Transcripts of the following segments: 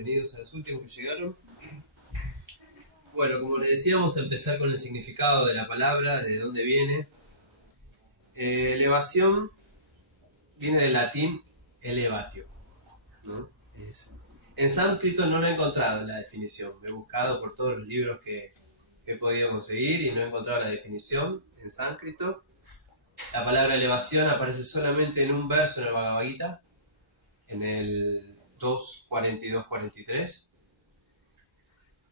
bienvenidos a los últimos que llegaron. Bueno, como les decíamos, empezar con el significado de la palabra, de dónde viene. Elevación viene del latín elevatio, ¿no? En sánscrito no lo he encontrado la definición. Me he buscado por todos los libros que he podido conseguir y no he encontrado la definición en sánscrito. La palabra elevación aparece solamente en un verso en el Bhagavad Gita, en el 2.42-43.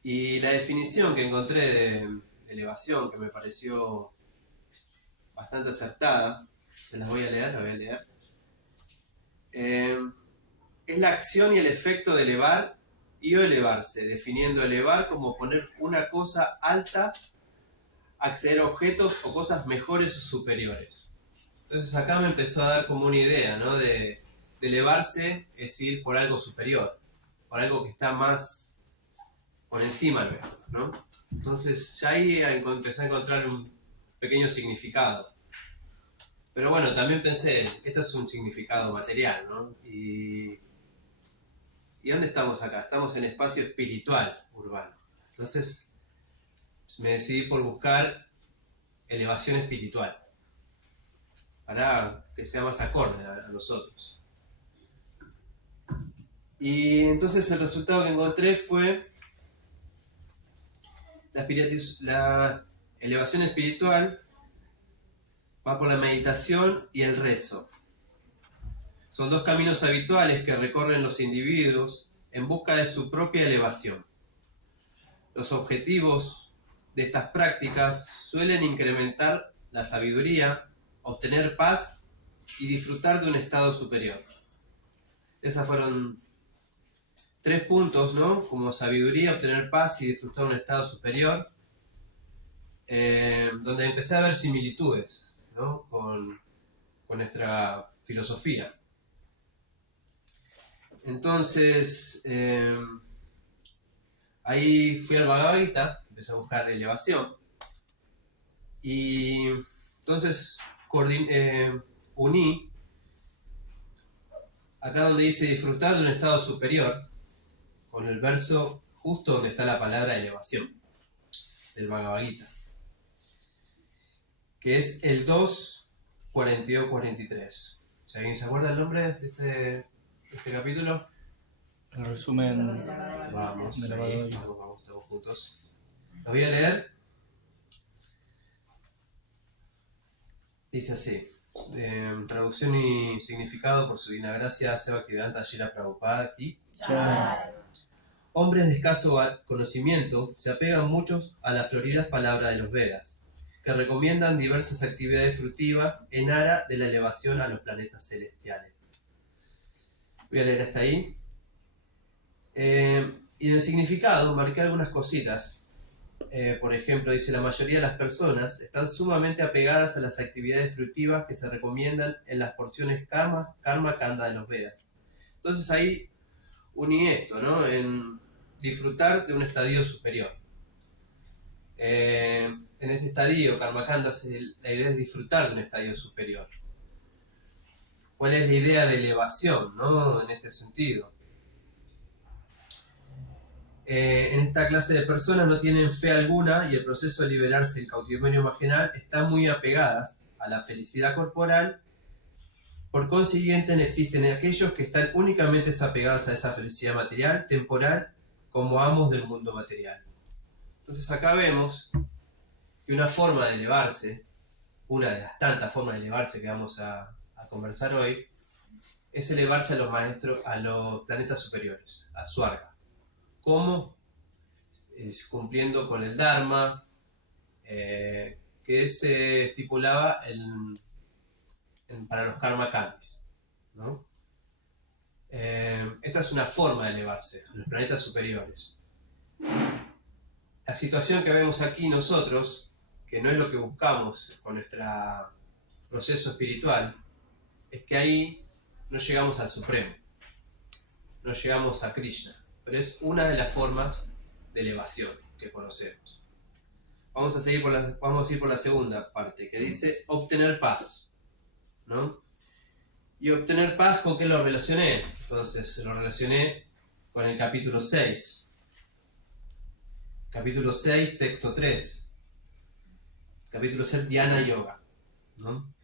Y la definición que encontré de elevación, que me pareció bastante acertada, se las voy a leer, es la acción y el efecto de elevar y o elevarse, definiendo elevar como poner una cosa alta, acceder a objetos o cosas mejores o superiores. Entonces acá me empezó a dar como una idea, ¿no? De elevarse es ir por algo superior, por algo que está más por encima nuestro, ¿no? Entonces ya ahí empecé a encontrar un pequeño significado. Pero bueno, también pensé, esto es un significado material, ¿no? ¿Y dónde estamos acá? Estamos en espacio espiritual urbano. Entonces me decidí por buscar elevación espiritual, para que sea más acorde a nosotros. Y entonces el resultado que encontré fue la elevación espiritual va por la meditación y el rezo. Son dos caminos habituales que recorren los individuos en busca de su propia elevación. Los objetivos de estas prácticas suelen incrementar la sabiduría, obtener paz y disfrutar de un estado superior. Esas fueron 3 puntos, ¿no? Como sabiduría, obtener paz y disfrutar de un estado superior, donde empecé a ver similitudes, ¿no? con nuestra filosofía. Entonces, ahí fui al Bhagavad Gita, empecé a buscar elevación, y entonces uní, acá donde dice disfrutar de un estado superior, con el verso justo donde está la palabra elevación, del Bhagavad Gita, que es el 2.42-43. Si alguien se acuerda el nombre de este capítulo. El resumen Vamos, de la ahí, Bhagavad Gita. vamos todos juntos. Lo voy a leer. Dice así, traducción y significado por su divina gracia, Seva Bhaktivedanta Shila Prabhupada y hombres de escaso conocimiento se apegan muchos a las floridas palabras de los Vedas, que recomiendan diversas actividades fructivas en aras de la elevación a los planetas celestiales. Voy a leer hasta ahí. Y en el significado marqué algunas cositas. Por ejemplo, dice, la mayoría de las personas están sumamente apegadas a las actividades fructivas que se recomiendan en las porciones karma, kanda de los Vedas. Entonces ahí uní esto, ¿no? En disfrutar de un estadio superior. En este estadio, karma kanda, la idea es disfrutar de un estadio superior. ¿Cuál es la idea de elevación, ¿no? En este sentido? En esta clase de personas no tienen fe alguna y el proceso de liberarse del cautiverio marginal están muy apegadas a la felicidad corporal. Por consiguiente, no existen aquellos que están únicamente apegados a esa felicidad material, temporal, como amos del mundo material. Entonces acá vemos que una forma de elevarse, una de las tantas formas de elevarse que vamos a conversar hoy, es elevarse a los maestros, a los planetas superiores, a Swarga. ¿Cómo? Es cumpliendo con el Dharma que se estipulaba para los karma kandis, ¿no? Esta es una forma de elevarse a los planetas superiores. La situación que vemos aquí nosotros, que no es lo que buscamos con nuestro proceso espiritual, es que ahí no llegamos al Supremo, no llegamos a Krishna, pero es una de las formas de elevación que conocemos. Vamos a ir por la segunda parte, que dice obtener paz, ¿no? Y obtener paz, ¿con qué lo relacioné? Entonces lo relacioné con el capítulo 6. Capítulo 6, texto 3. Capítulo 6, Dhyana Yoga, ¿no?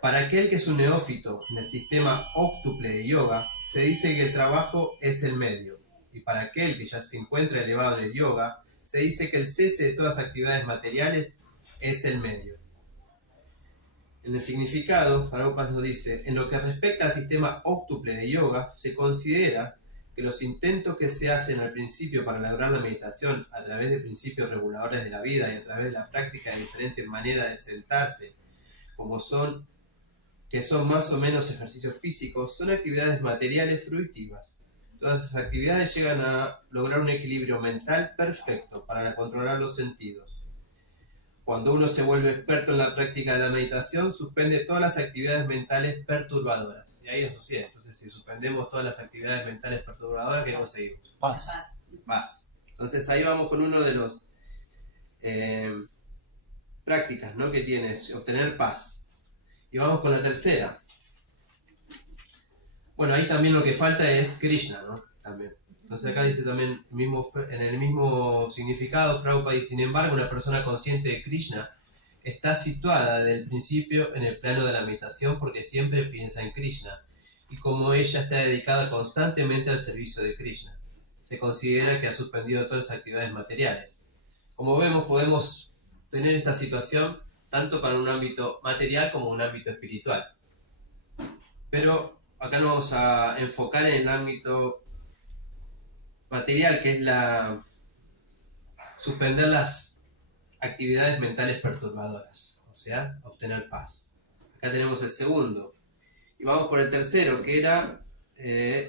Para aquel que es un neófito en el sistema óctuple de yoga, se dice que el trabajo es el medio. Y para aquel que ya se encuentra elevado en el yoga, se dice que el cese de todas las actividades materiales es el medio. En el significado, Prabhupada nos dice, en lo que respecta al sistema óctuple de yoga, se considera que los intentos que se hacen al principio para lograr la meditación a través de principios reguladores de la vida y a través de la práctica de diferentes maneras de sentarse, que son más o menos ejercicios físicos, son actividades materiales fruitivas. Todas esas actividades llegan a lograr un equilibrio mental perfecto para controlar los sentidos. Cuando uno se vuelve experto en la práctica de la meditación, suspende todas las actividades mentales perturbadoras. Y ahí eso sí, entonces si suspendemos todas las actividades mentales perturbadoras, ¿qué conseguimos? Paz. Paz. Entonces ahí vamos con uno de los prácticas, ¿no?, que tienes, obtener paz. Y vamos con la tercera. Bueno, ahí también lo que falta es Krishna, ¿no? También. Entonces acá dice también, en el mismo significado, Prabhupada dice, sin embargo, una persona consciente de Krishna está situada desde el principio en el plano de la meditación porque siempre piensa en Krishna. Y como ella está dedicada constantemente al servicio de Krishna, se considera que ha suspendido todas las actividades materiales. Como vemos, podemos tener esta situación tanto para un ámbito material como un ámbito espiritual. Pero acá nos vamos a enfocar en el ámbito material, que es suspender las actividades mentales perturbadoras, o sea, obtener paz. Acá tenemos el segundo. Y vamos por el tercero, que era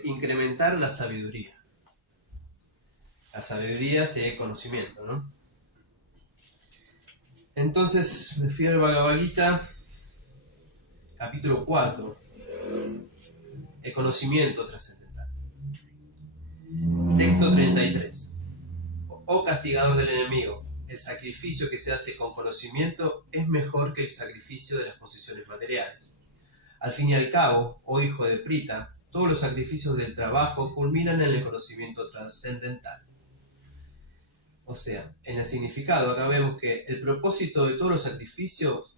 incrementar la sabiduría. La sabiduría sería conocimiento, ¿no? Entonces, me fui al Bhagavad Gita, capítulo 4, el conocimiento trascendental. Texto 33. Oh castigador del enemigo, el sacrificio que se hace con conocimiento es mejor que el sacrificio de las posesiones materiales. Al fin y al cabo, oh hijo de Prita, todos los sacrificios del trabajo culminan en el conocimiento trascendental. O sea, en el significado acá vemos que el propósito de todos los sacrificios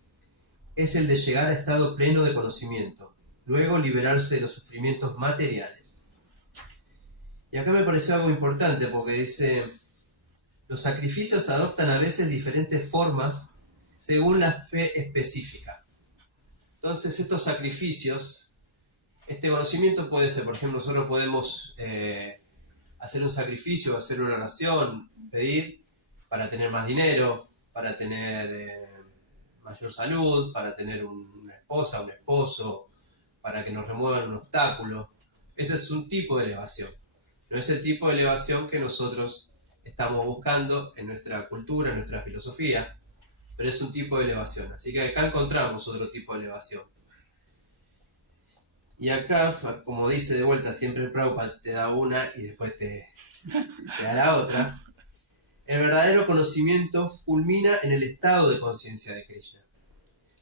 es el de llegar a estado pleno de conocimiento, luego liberarse de los sufrimientos materiales. Y acá me pareció algo importante porque dice, los sacrificios adoptan a veces diferentes formas según la fe específica. Entonces estos sacrificios, este conocimiento puede ser, por ejemplo, nosotros podemos hacer un sacrificio, hacer una oración, pedir para tener más dinero, para tener mayor salud, para tener una esposa, un esposo, para que nos remuevan un obstáculo. Ese es un tipo de elevación. No es el tipo de elevación que nosotros estamos buscando en nuestra cultura, en nuestra filosofía, pero es un tipo de elevación. Así que acá encontramos otro tipo de elevación. Y acá, como dice de vuelta siempre el Prabhupada, te da una y después te da la otra. El verdadero conocimiento culmina en el estado de conciencia de Krishna,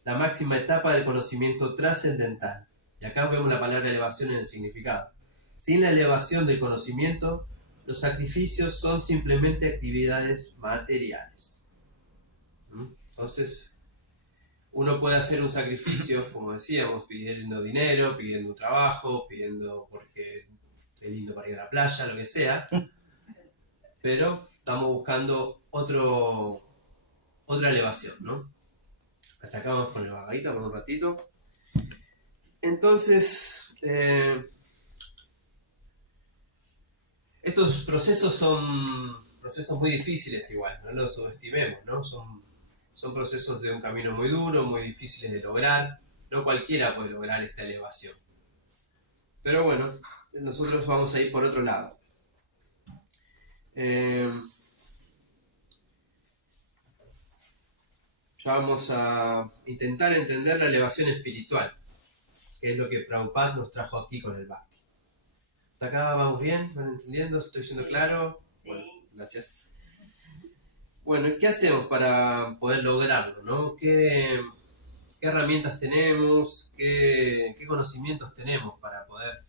la máxima etapa del conocimiento trascendental. Y acá vemos la palabra elevación en el significado. Sin la elevación del conocimiento, los sacrificios son simplemente actividades materiales. Entonces, uno puede hacer un sacrificio, como decíamos, pidiendo dinero, pidiendo un trabajo, pidiendo porque es lindo para ir a la playa, lo que sea, pero estamos buscando otra elevación, ¿no? Hasta acá vamos con el Bhagavad Gita por un ratito. Entonces, estos procesos son procesos muy difíciles igual, no los subestimemos, ¿no? Son procesos de un camino muy duro, muy difíciles de lograr. No cualquiera puede lograr esta elevación. Pero bueno, nosotros vamos a ir por otro lado. Ya vamos a intentar entender la elevación espiritual, que es lo que Prabhupada nos trajo aquí con el Bhakti. ¿Hasta acá vamos bien? ¿Van entendiendo? ¿Estoy siendo claro? Sí. Bueno, gracias. Bueno, ¿qué hacemos para poder lograrlo, ¿no? ¿Qué herramientas tenemos? ¿Qué conocimientos tenemos para poder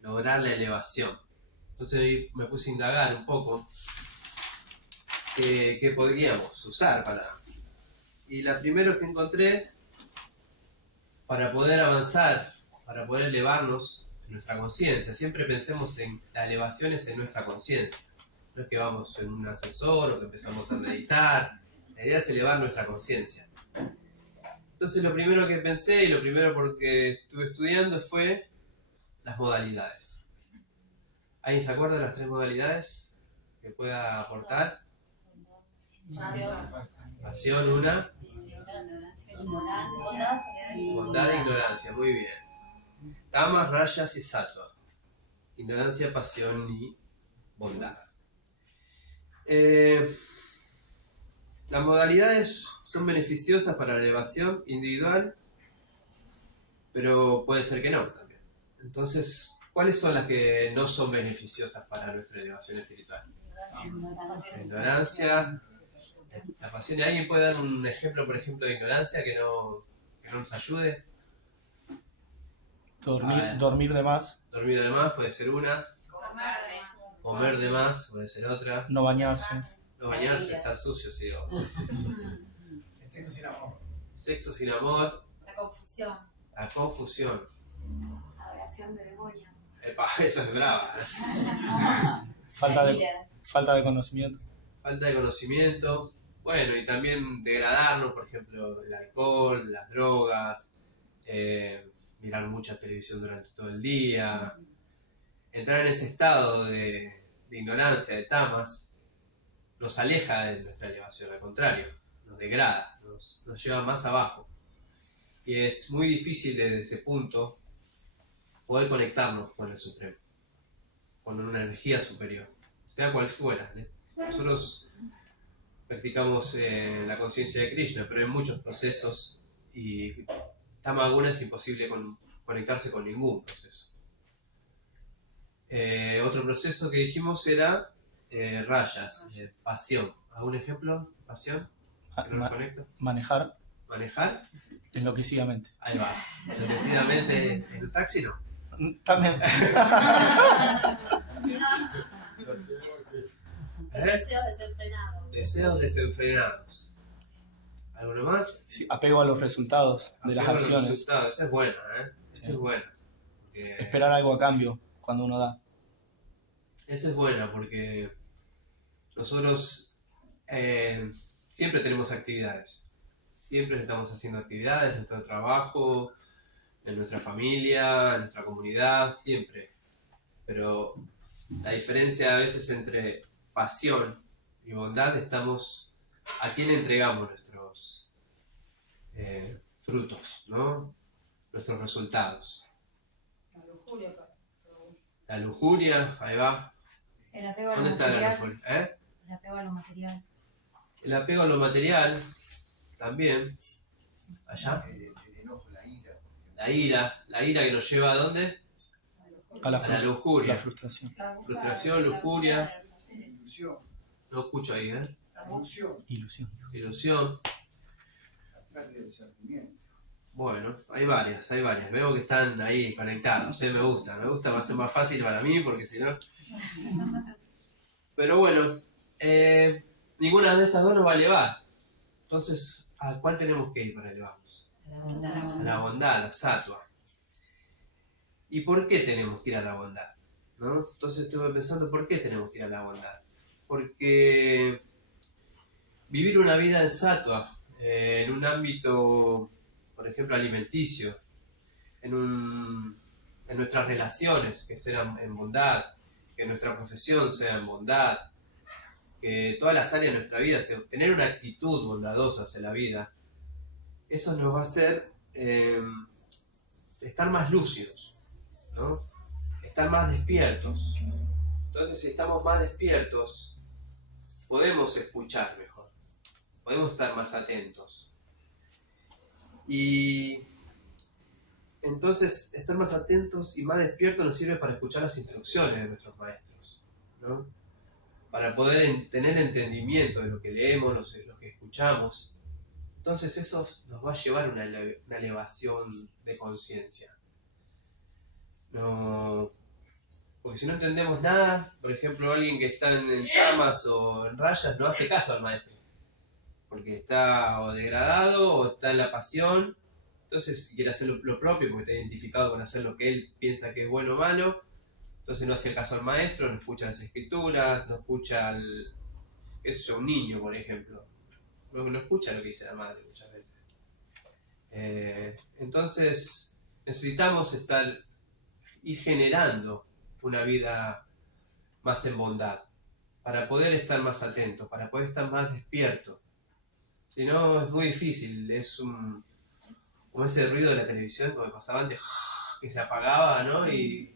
lograr la elevación? Entonces ahí me puse a indagar un poco qué podríamos usar para... Y la primera que encontré para poder avanzar, para poder elevarnos en nuestra conciencia. Siempre pensemos en las elevaciones en nuestra conciencia. No es que vamos en un ascensor o que empezamos a meditar. La idea es elevar nuestra conciencia. Entonces lo primero que pensé y lo primero porque estuve estudiando fue las modalidades. ¿Alguien se acuerda de las 3 modalidades que pueda aportar? Pasión, una. Bondad e ignorancia, muy bien. Tamas, rayas y sattva. Ignorancia, pasión y bondad. Las modalidades son beneficiosas para la elevación individual, pero puede ser que no también. Entonces, ¿cuáles son las que no son beneficiosas para nuestra elevación espiritual? La ignorancia, la pasión. ¿Y alguien puede dar un ejemplo, por ejemplo, de ignorancia que no nos ayude? Dormir de más. Dormir de más puede ser una. Comer de más puede ser otra. No bañarse. No bañarse, estar sucio, sí. El sexo sin amor. Sexo sin amor. La confusión. La confusión. Adoración de demonios. Epa, esa es brava. Falta de conocimiento. Falta de conocimiento. Bueno, y también degradarnos, por ejemplo, el alcohol, las drogas, mirar mucha televisión durante todo el día, entrar en ese estado de ignorancia, de tamas, nos aleja de nuestra elevación, al contrario, nos degrada, nos lleva más abajo. Y es muy difícil desde ese punto poder conectarnos con el Supremo, con una energía superior, sea cual fuera. Nosotros practicamos la conciencia de Krishna, pero hay muchos procesos y Tamaguna es imposible conectarse con ningún proceso. Otro proceso que dijimos era rayas, pasión. ¿Algún ejemplo? ¿Pasión? ¿Que no nos conecta? Manejar ¿Manejar? enloquecidamente. Ahí va. Enloquecidamente en el taxi no. También. Deseos desenfrenados. Deseos desenfrenados. ¿Alguno más? Sí, apego a los resultados de las Apego a los acciones. resultados. Esa es buena, ¿eh? Esa Sí. es buena. Esperar algo a cambio cuando uno da. Esa es buena porque nosotros siempre tenemos actividades. Siempre estamos haciendo actividades en nuestro trabajo, en nuestra familia, en nuestra comunidad, siempre. Pero la diferencia a veces entre pasión y bondad estamos a quién entregamos nuestros frutos, ¿no? Nuestros resultados. La lujuria, ahí va. El apego a lo ¿Dónde está la material. lujuria? El apego a lo material. El apego a lo material, también. Allá. El enojo, la ira. La ira que nos lleva a dónde? A la, A la lujuria. la frustración. Frustración, lujuria. Ilusión. No escucho ahí, ¿eh? Ilusión. Ilusión. Ilusión. La pérdida del discernimiento. Bueno, hay varias. Veo que están ahí conectados. Me gusta, va a ser más fácil para mí porque si no... Pero bueno, ninguna de estas dos nos va a elevar. Entonces, ¿a cuál tenemos que ir para elevarnos? A la bondad, a la sattva. ¿Y por qué tenemos que ir a la bondad? ¿No? Entonces estuve pensando, ¿por qué tenemos que ir a la bondad? Porque vivir una vida en sattva, en un ámbito, por ejemplo, alimenticio, en nuestras relaciones, que sean en bondad, que nuestra profesión sea en bondad, que todas las áreas de nuestra vida, tener una actitud bondadosa hacia la vida, eso nos va a hacer estar más lúcidos, ¿no? Estar más despiertos. Entonces, si estamos más despiertos, podemos escuchar mejor, podemos estar más atentos. Y entonces, estar más atentos y más despiertos nos sirve para escuchar las instrucciones de nuestros maestros, ¿no? Para poder tener entendimiento de lo que leemos, lo que escuchamos. Entonces eso nos va a llevar a una elevación de conciencia. No Porque si no entendemos nada, por ejemplo, alguien que está en camas o en rayas no hace caso al maestro. Porque está o degradado o está en la pasión. Entonces quiere hacer lo propio porque está identificado con hacer lo que él piensa que es bueno o malo. Entonces no hace caso al maestro, no escucha las escrituras, no escucha al... Eso es un niño, por ejemplo. No escucha lo que dice la madre muchas veces. Entonces necesitamos ir generando una vida más en bondad, para poder estar más atentos, para poder estar más despiertos. Si no, es muy difícil, es como ese ruido de la televisión, como pasaba antes, que se apagaba, ¿no? Y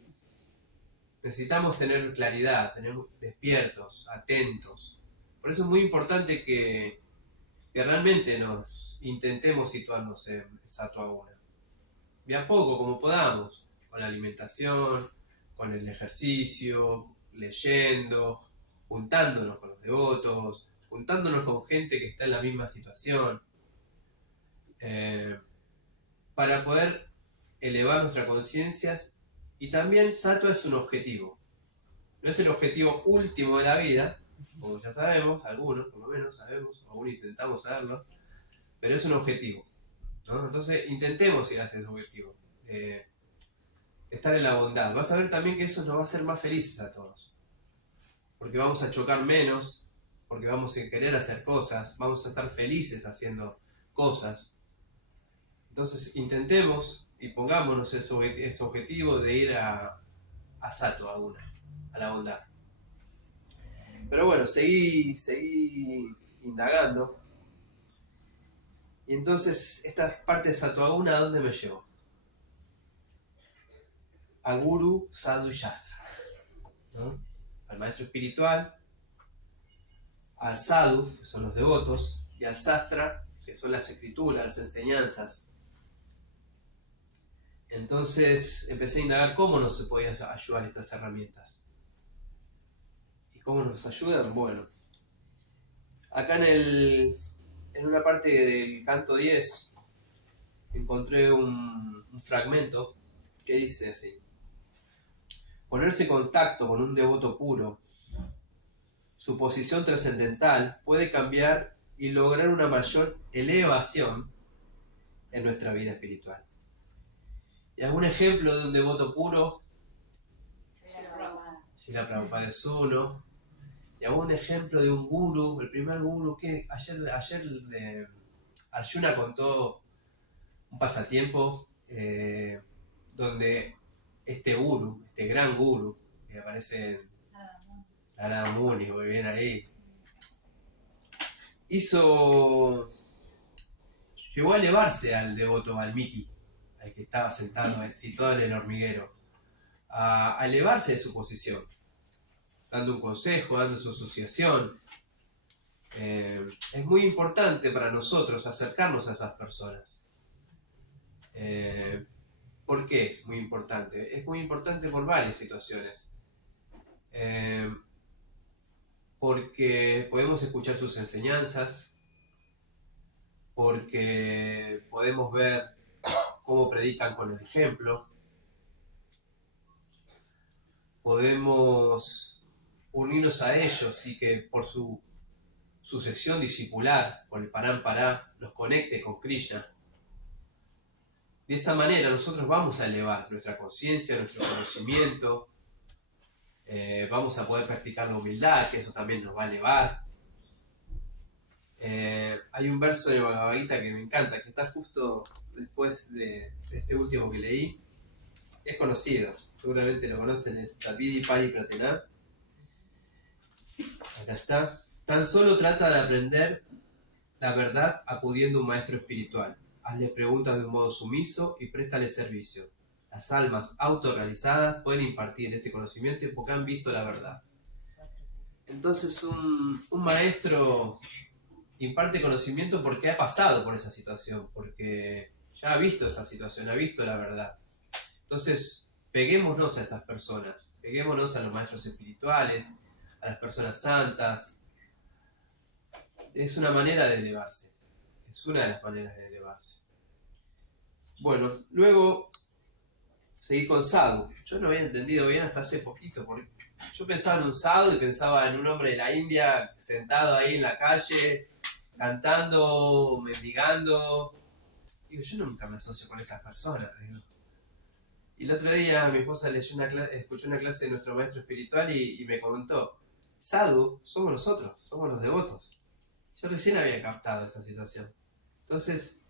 necesitamos tener claridad, tener despiertos, atentos. Por eso es muy importante que realmente nos intentemos situarnos en Sattva Guna. De a poco, como podamos, con la alimentación, con el ejercicio, leyendo, juntándonos con los devotos, juntándonos con gente que está en la misma situación, para poder elevar nuestras conciencias. Y también Sattva es un objetivo. No es el objetivo último de la vida, como ya sabemos, algunos por lo menos sabemos, aún intentamos saberlo, pero es un objetivo, ¿no? Entonces intentemos ir hacia ese objetivo. Estar en la bondad. Vas a ver también que eso nos va a hacer más felices a todos. Porque vamos a chocar menos, porque vamos a querer hacer cosas, vamos a estar felices haciendo cosas. Entonces intentemos y pongámonos ese objetivo de ir a Sattva Guna, a la bondad. Pero bueno, seguí indagando. Y entonces, esta parte de Sattva Guna, ¿a dónde me llevó? A Guru, Sadhu y Shastra, ¿no? Al maestro espiritual, al Sadhu, que son los devotos, y al Shastra, que son las escrituras, las enseñanzas. Entonces empecé a indagar cómo nos se podían ayudar estas herramientas. ¿Y cómo nos ayudan? Bueno, acá en una parte del canto 10 encontré un fragmento que dice así: ponerse en contacto con un devoto puro, su posición trascendental puede cambiar y lograr una mayor elevación en nuestra vida espiritual. ¿Y algún ejemplo de un devoto puro? Srila Prabhupada es uno. ¿Y algún ejemplo de un guru? El primer guru que ayer Arjuna contó un pasatiempo donde este guru, este gran guru, que aparece en Narada Muni, muy bien ahí, llegó a elevarse al devoto Valmiki, al que estaba sentado, situado en el hormiguero, a elevarse de su posición, dando un consejo, dando su asociación. Es muy importante para nosotros acercarnos a esas personas. ¿Por qué es muy importante? Es muy importante por varias situaciones. Porque podemos escuchar sus enseñanzas, porque podemos ver cómo predican con el ejemplo, podemos unirnos a ellos y que por su sucesión discipular, por el Parampara, nos conecte con Krishna. De esa manera nosotros vamos a elevar nuestra conciencia, nuestro conocimiento, vamos a poder practicar la humildad, que eso también nos va a elevar. Hay un verso de Bhagavad Gita que me encanta, que está justo después de este último que leí. Es conocido, seguramente lo conocen, es Tapidi Pari Pratena. Acá está. Tan solo trata de aprender la verdad acudiendo a un maestro espiritual. Hazle preguntas de un modo sumiso y préstale servicio. Las almas autorrealizadas pueden impartir este conocimiento porque han visto la verdad. Entonces un maestro imparte conocimiento porque ha pasado por esa situación, porque ya ha visto esa situación, ha visto la verdad. Entonces, peguémonos a esas personas, peguémonos a los maestros espirituales, a las personas santas. Es una manera de elevarse, es una de las maneras de elevarse. Bueno, luego seguí con sadhu. Yo no había entendido bien hasta hace poquito, porque yo pensaba en un sadhu y pensaba en un hombre de la India sentado ahí en la calle, cantando, mendigando. Digo, yo nunca me asocio con esas personas, digo. Y el otro día mi esposa escuchó una clase de nuestro maestro espiritual y me comentó, sadhu somos nosotros, somos los devotos. Yo recién había captado esa situación. Entonces,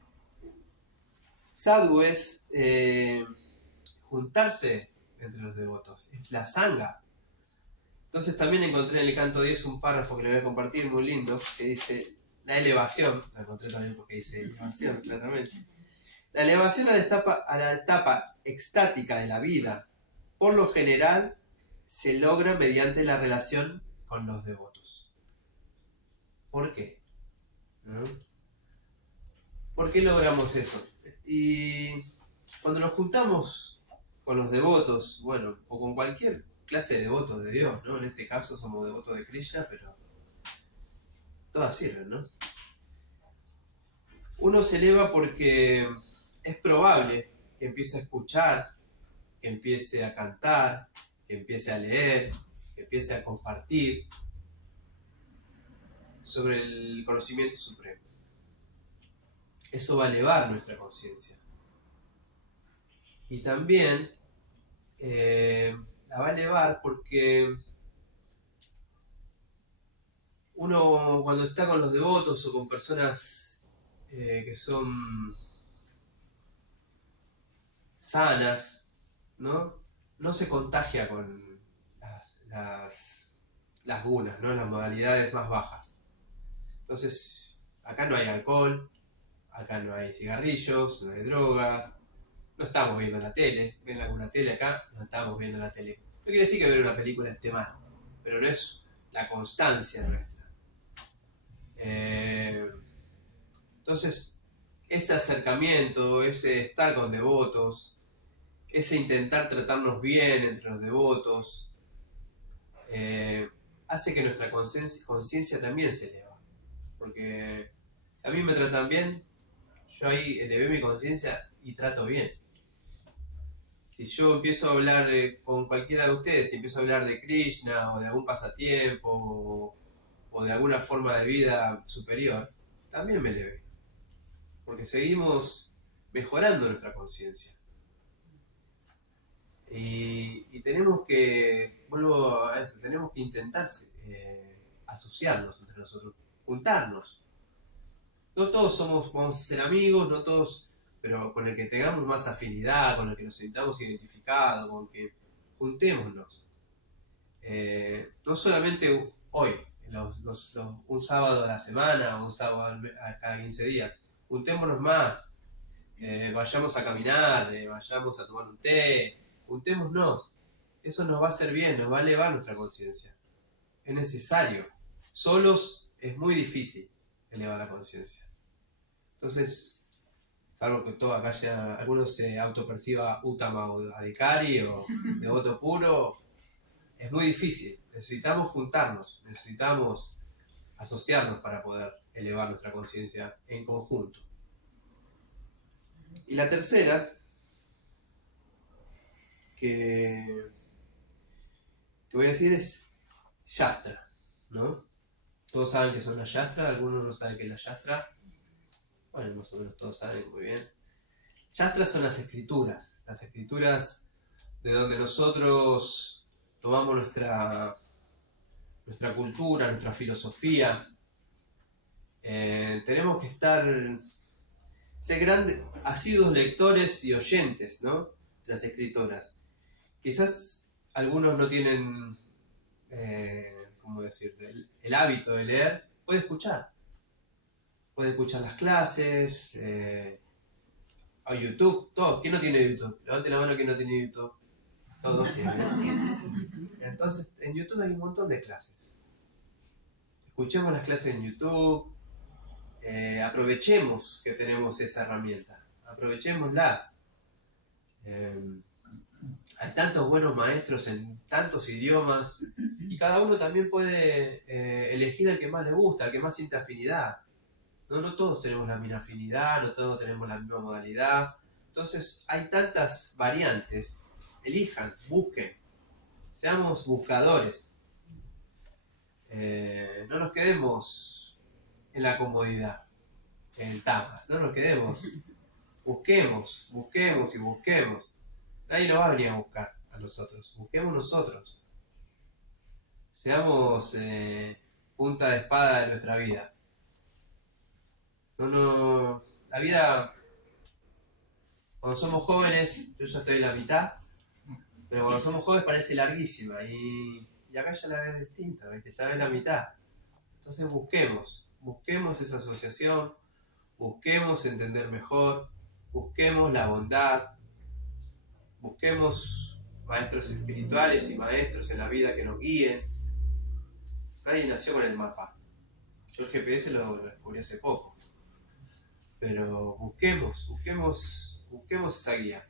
sadhu es juntarse entre los devotos, es la sangha. Entonces también encontré en el canto 10 un párrafo que le voy a compartir muy lindo, que dice, la elevación, lo encontré también porque dice elevación, claramente. La elevación a la etapa extática de la vida, por lo general, se logra mediante la relación con los devotos. ¿Por qué? ¿No? ¿Por qué logramos eso? Y cuando nos juntamos con los devotos, bueno, o con cualquier clase de devotos de Dios, ¿no? En este caso somos devotos de Krishna, pero todas sirven, ¿no? Uno se eleva porque es probable que empiece a escuchar, que empiece a cantar, que empiece a leer, que empiece a compartir sobre el conocimiento supremo. Eso va a elevar nuestra conciencia. Y también la va a elevar porque uno cuando está con los devotos o con personas que son sanas, no se contagia con las gunas, ¿no? Las modalidades más bajas. Entonces, acá no hay alcohol, acá no hay cigarrillos, no hay drogas, no estamos viendo la tele. ¿Ven alguna tele acá? No estamos viendo la tele. No quiere decir que ver una película esté mal, pero no es la constancia nuestra. Entonces, ese acercamiento, ese estar con devotos, ese intentar tratarnos bien entre los devotos, hace que nuestra conciencia también se eleva. Porque si a mí me tratan bien, yo ahí elevé mi conciencia y trato bien. Si yo empiezo a hablar con cualquiera de ustedes, si empiezo a hablar de Krishna o de algún pasatiempo o de alguna forma de vida superior, también me elevé. Porque seguimos mejorando nuestra conciencia. Y tenemos que, vuelvo a eso, tenemos que intentar asociarnos entre nosotros, juntarnos. No todos vamos a ser amigos, no todos, pero con el que tengamos más afinidad, con el que nos sintamos identificados, con que juntémonos. No solamente hoy, un sábado a la semana o un sábado a cada 15 días. Juntémonos más, vayamos a caminar, vayamos a tomar un té, juntémonos. Eso nos va a hacer bien, nos va a elevar nuestra conciencia. Es necesario. Solos es muy difícil elevar la conciencia. Entonces, salvo que todo acá ya alguno se autoperciba Uttama o Adhikari o devoto puro, es muy difícil. Necesitamos juntarnos, necesitamos asociarnos para poder elevar nuestra conciencia en conjunto. Y la tercera, que voy a decir es Shastra, ¿no? Todos saben que son las Shastra, algunos no saben qué es la Shastra. Bueno, más o menos todos saben muy bien. Shastras son las escrituras de donde nosotros tomamos nuestra cultura, nuestra filosofía. Tenemos que ser grandes, asiduos lectores y oyentes, ¿no? De las escrituras. Quizás algunos no tienen, ¿cómo decirte? El hábito de leer, puede escuchar las clases, a YouTube, todos. ¿Quién no tiene YouTube? Levante la mano quien no tiene YouTube. Todos tienen. Entonces, en YouTube hay un montón de clases. Escuchemos las clases en YouTube, aprovechemos que tenemos esa herramienta, aprovechémosla. Hay tantos buenos maestros en tantos idiomas y cada uno también puede elegir el que más le gusta, el que más siente afinidad. No todos tenemos la misma afinidad, no todos tenemos la misma modalidad. Entonces hay tantas variantes elijan, busquen, seamos buscadores. No nos quedemos en la comodidad, en tamas, no nos quedemos. Busquemos, busquemos y busquemos. Nadie nos va a venir a buscar a nosotros, busquemos nosotros. Seamos punta de espada de nuestra vida. La vida, cuando somos jóvenes, yo ya estoy en la mitad, pero cuando somos jóvenes parece larguísima y acá ya la ves distinta, ¿viste? Ya ves la mitad. Entonces busquemos esa asociación, busquemos entender mejor, busquemos la bondad, busquemos maestros espirituales y maestros en la vida que nos guíen. Nadie nació con el mapa. Yo el GPS lo descubrí hace poco. Pero busquemos esa guía.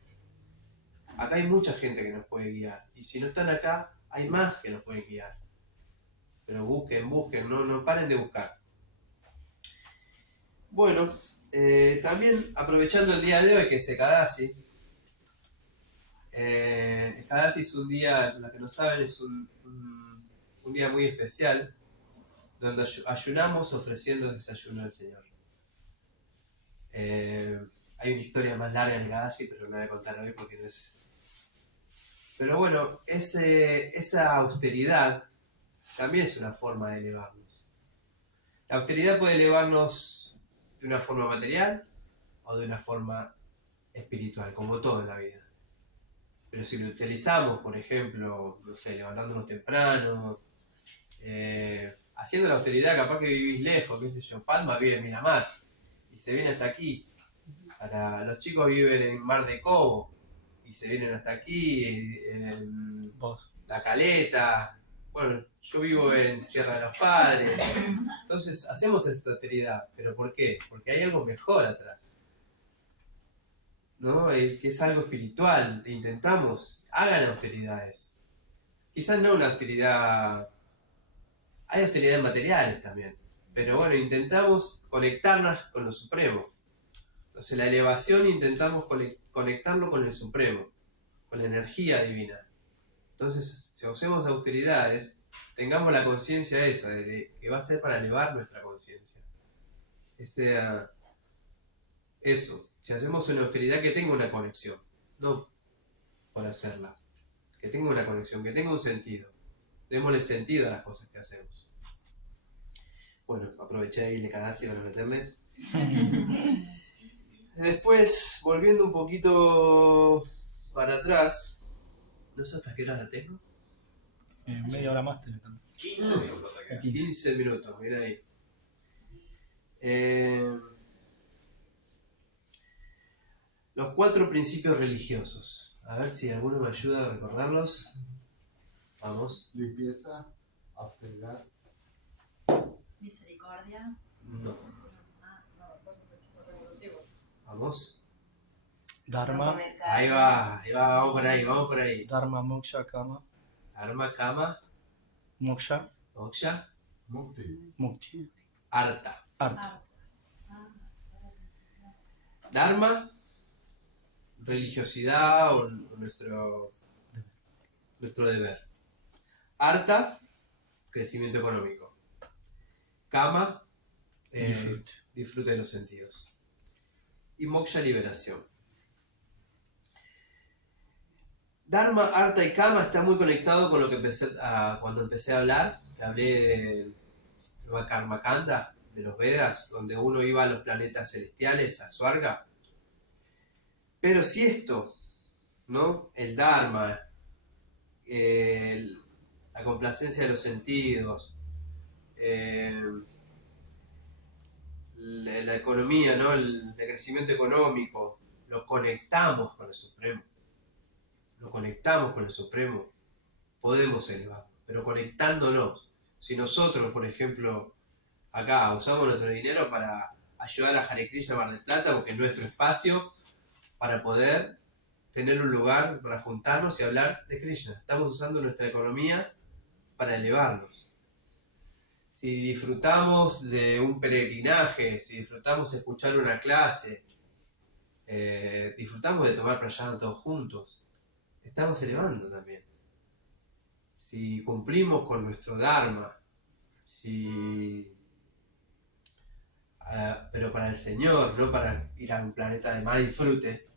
Acá hay mucha gente que nos puede guiar. Y si no están acá, hay más que nos pueden guiar. Pero busquen, no paren de buscar. Bueno, también aprovechando el día de hoy, que es Ekadasi. Ekadasi es un día, los que no saben, es un día muy especial, donde ayunamos ofreciendo el desayuno al Señor. Hay una historia más larga en Ekadasi, pero no la voy a contar hoy porque no es... Pero bueno, esa austeridad también es una forma de elevarnos. La austeridad puede elevarnos de una forma material o de una forma espiritual, como todo en la vida. Pero si lo utilizamos, por ejemplo, no sé, levantándonos temprano, haciendo la austeridad, capaz que vivís lejos, qué sé yo, Palma vive en Miramar y se viene hasta aquí. Los chicos viven en Mar de Cobo y se vienen hasta aquí, en La Caleta. Bueno, yo vivo en Sierra de los Padres. Entonces hacemos esta austeridad. ¿Pero por qué? Porque hay algo mejor atrás, ¿no? Que es algo espiritual. Intentamos, hagan austeridades. Quizás no una austeridad... Hay austeridades materiales también. Pero bueno, intentamos conectarnos con lo supremo. Entonces la elevación intentamos conectarlo con el supremo, con la energía divina. Entonces, si usemos austeridades, tengamos la conciencia esa, de que va a ser para elevar nuestra conciencia. Eso, si hacemos una austeridad que tenga una conexión, no por hacerla, que tenga una conexión, que tenga un sentido. Démosle sentido a las cosas que hacemos. Bueno, aproveché ahí el Ekadasi para meterle. Después, volviendo un poquito para atrás, no sé hasta qué hora la tengo. Media hora más tenés. 15 minutos acá. 15 minutos, mira ahí. Los 4 principios religiosos. A ver si alguno me ayuda a recordarlos. Vamos. Limpieza, austeridad, Misericordia. No. Vamos. Dharma, Ahí va, vamos por ahí. Dharma, Moksha, Kama, Dharma, Kama, Moksha, Moksha, mukti, Mukti, Artha. Artha. Dharma, religiosidad o nuestro deber. Artha, crecimiento económico. Kama, disfrute de los sentidos. Y Moksha, liberación. Dharma, Artha y Kama está muy conectado con lo que cuando empecé a hablar. Hablé del sistema Karmakanda, de los Vedas, donde uno iba a los planetas celestiales, a Swarga. Pero si esto, ¿no? El Dharma, la complacencia de los sentidos, la economía, ¿no? El crecimiento económico, lo conectamos con el Supremo. Podemos elevarnos, pero conectándonos. Si nosotros, por ejemplo, acá usamos nuestro dinero para ayudar a Hare Krishna Mar del Plata, porque es nuestro espacio, para poder tener un lugar para juntarnos y hablar de Krishna. Estamos usando nuestra economía para elevarnos. Si disfrutamos de un peregrinaje, si disfrutamos de escuchar una clase, disfrutamos de tomar prayana todos juntos, estamos elevando también. Si cumplimos con nuestro Dharma, pero para el Señor, no para ir a un planeta de más disfrute,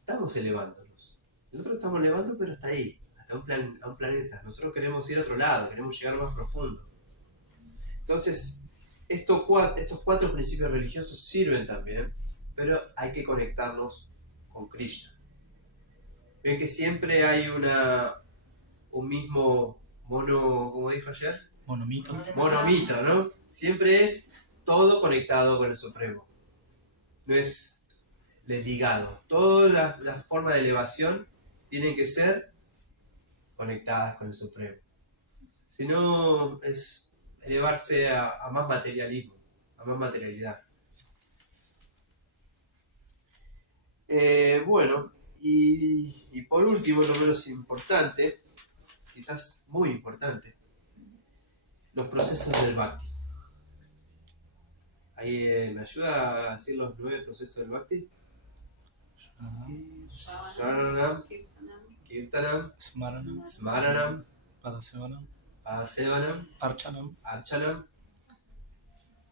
estamos elevándonos. Nosotros estamos elevando, pero hasta ahí, hasta a un planeta. Nosotros queremos ir a otro lado, queremos llegar más profundo. Entonces, estos 4 principios religiosos sirven también, pero hay que conectarnos con Krishna. Ven que siempre hay un mismo mono, como dijo ayer, Monomito. monomito, ¿no? Siempre es todo conectado con el Supremo. No es desligado. Todas las formas de elevación tienen que ser conectadas con el Supremo. Si no, es elevarse a más materialismo, a más materialidad. Bueno, y por último, no menos importante, quizás muy importante, los procesos del Bhakti. Ahí me ayuda a decir los 9 procesos del Bhakti. Shravanam, Kirtanam, Smaranam. Smaranam, Padasevanam. Padasevanam, Archanam. Archanam,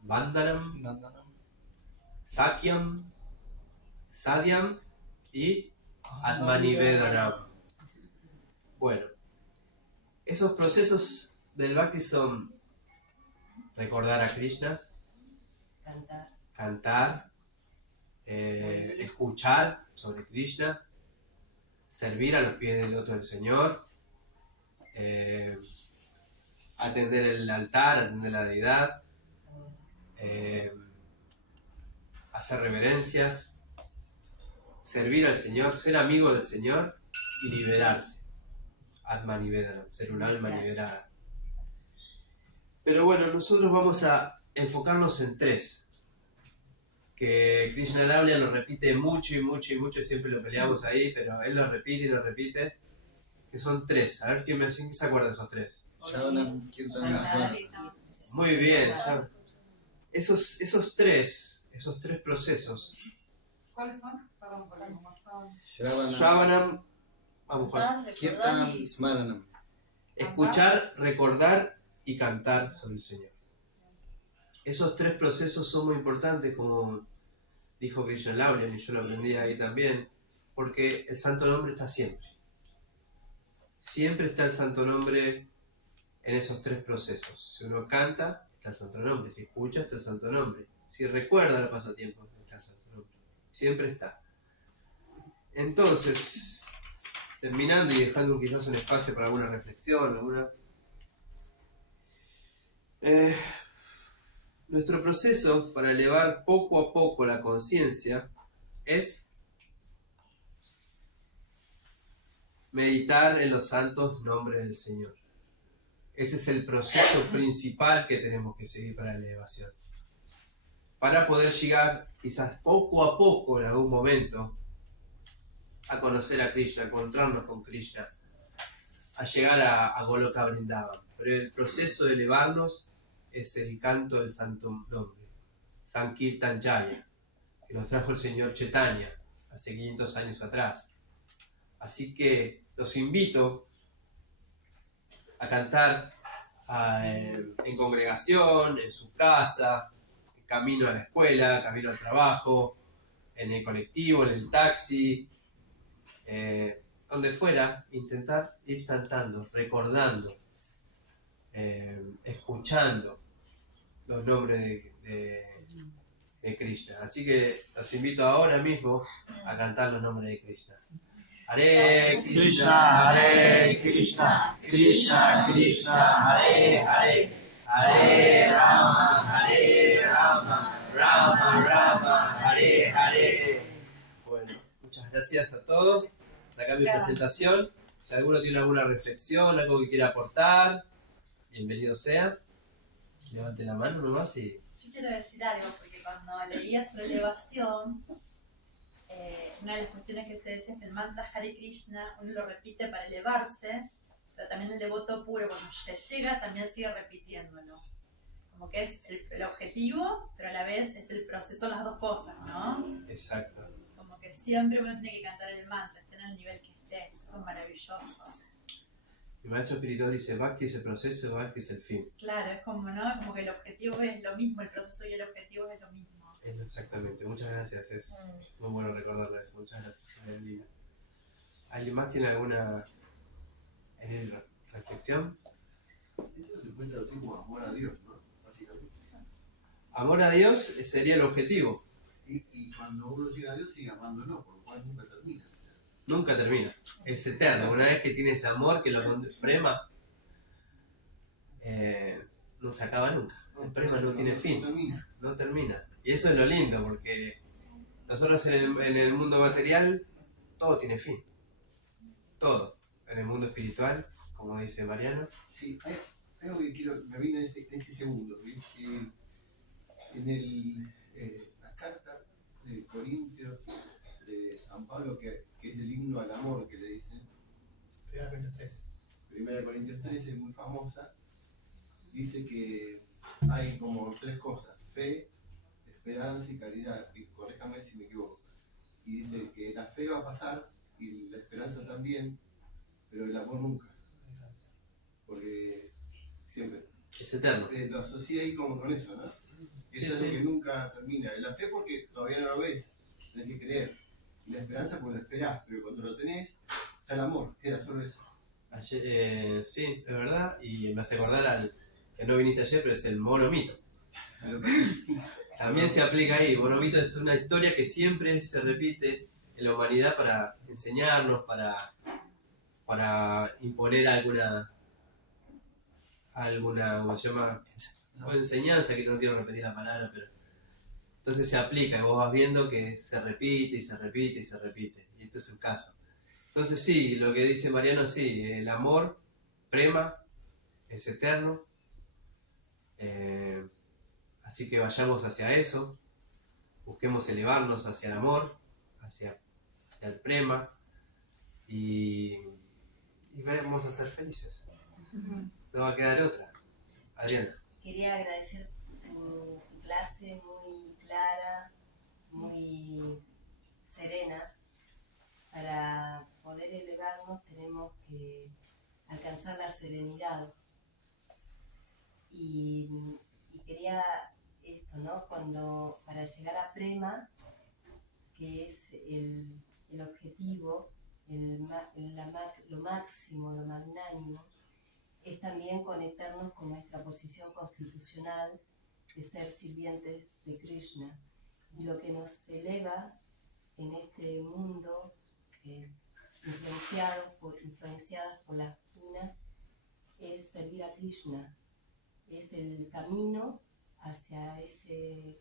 Vandanam, Nandanam. Sakyam, Sadhyam y Atmanivedanam. Bueno, esos procesos del Bhakti son recordar a Krishna, cantar, escuchar sobre Krishna, servir a los pies del loto del Señor, atender el altar, atender la deidad, hacer reverencias, servir al Señor, ser amigo del Señor y liberarse. Atmanivedanam, ser un alma liberada. Pero bueno, nosotros vamos a enfocarnos en 3. Que Krishna Laulia lo repite mucho y mucho y mucho, siempre lo peleamos ahí, pero él lo repite y lo repite. Que son 3. A ver quién se acuerda de esos 3. Shravanam, Kirtanam, Smaranam. Muy bien, ya. Esos tres procesos. ¿Cuáles son? Perdón, porque como estaban. Shravanam, vamos con Recordar Kirtanam, y- Smaranam. escuchar, recordar y cantar sobre el Señor. Esos 3 procesos son muy importantes, como dijo Krishna Laulia, y yo lo aprendí ahí también, porque el santo nombre está siempre. Siempre está el santo nombre en esos 3 procesos. Si uno canta, está el santo nombre. Si escucha, está el santo nombre. Si recuerda los pasatiempos, está el santo nombre. Siempre está. Entonces, terminando y dejando quizás un espacio para alguna reflexión, nuestro proceso para elevar poco a poco la conciencia es meditar en los santos nombres del Señor. Ese es el proceso principal que tenemos que seguir para la elevación. Para poder llegar, quizás poco a poco, en algún momento, a conocer a Krishna, a encontrarnos con Krishna, a llegar a Goloka Vrindavan. Pero el proceso de elevarnos es el canto del santo nombre, Sankirtan Jaya, que nos trajo el señor Chaitanya hace 500 años atrás. Así que los invito a cantar en congregación, en su casa, camino a la escuela, camino al trabajo, en el colectivo, en el taxi, donde fuera, intentar ir cantando, recordando, escuchando los nombres de Krishna. Así que los invito ahora mismo a cantar los nombres de Krishna. Hare Krishna, Hare Krishna, Krishna Krishna, Hare Hare, Hare Rama, Rama Rama, Hare Hare. Bueno, muchas gracias a todos. Hasta acá mi presentación. Si alguno tiene alguna reflexión, algo que quiera aportar, bienvenido sea. Levante la mano nomás y... Yo quiero decir algo, porque cuando leía sobre elevación, una de las cuestiones que se decía es que el mantra Hare Krishna uno lo repite para elevarse, pero también el devoto puro cuando se llega también sigue repitiéndolo. Como que es el objetivo, pero a la vez es el proceso, las dos cosas, ¿no? Exacto. Como que siempre uno tiene que cantar el mantra, esté en el nivel que esté. Eso es maravilloso. Mi maestro espiritual dice, Bhakti es el proceso, Bhakti es el fin. Claro, es como, ¿no? Como que el objetivo es lo mismo, el proceso y el objetivo es lo mismo. Exactamente, muchas gracias, es muy bueno recordarlo eso, muchas gracias. ¿Alguien más tiene alguna reflexión? Eso se encuentra así como amor a Dios, ¿no? Básicamente. Amor a Dios sería el objetivo, Y cuando uno llega a Dios sigue amándolo, por lo cual nunca termina. nunca termina, es eterno. Una vez que tienes amor, que lo prema, no se acaba nunca. El prema no tiene fin, termina. no termina. Y eso es lo lindo, porque nosotros en el mundo material, todo tiene fin. Todo. En el mundo espiritual, como dice Mariano. Sí, hay algo que me vino en este segundo, que es que en la carta de Corintios de San Pablo, que es el himno al amor que le dicen, 1 Corintios 13, muy famosa, dice que hay como 3 cosas: fe, esperanza y caridad. Y corréjame si me equivoco. Y dice que la fe va a pasar y la esperanza también, pero el amor nunca. Porque siempre Es eterno. lo asocié ahí como con eso, ¿no? Sí, Eso es sí. lo que nunca termina. La fe porque todavía no lo ves, tenés que creer. Y la esperanza porque lo esperás, pero cuando lo tenés, está el amor, queda solo eso. Ayer, sí, es verdad, y me hace acordar que no viniste ayer, pero es el monomito. También se aplica ahí. Monomito es una historia que siempre se repite en la humanidad para enseñarnos, para imponer alguna, ¿cómo se llama? O enseñanza, que no quiero repetir la palabra, pero entonces se aplica y vos vas viendo que se repite y se repite y se repite. Y este es el caso. Entonces sí, lo que dice Mariano, sí, el amor prema, es eterno. Así que vayamos hacia eso, busquemos elevarnos hacia el amor, hacia el prema y vamos a ser felices. No va a quedar otra. Adriana. Quería agradecer tu clase muy clara, muy serena. Para poder elevarnos tenemos que alcanzar la serenidad. Y quería esto, ¿no? Para llegar a Prema, que es el objetivo, lo máximo, lo magnánimo, es también conectarnos con nuestra posición constitucional de ser sirvientes de Krishna. Y lo que nos eleva en este mundo, influenciadas por las gunas, es servir a Krishna. Es el camino hacia el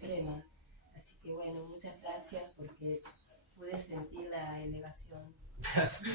prema. Así que bueno, muchas gracias porque pude sentir la elevación. Gracias.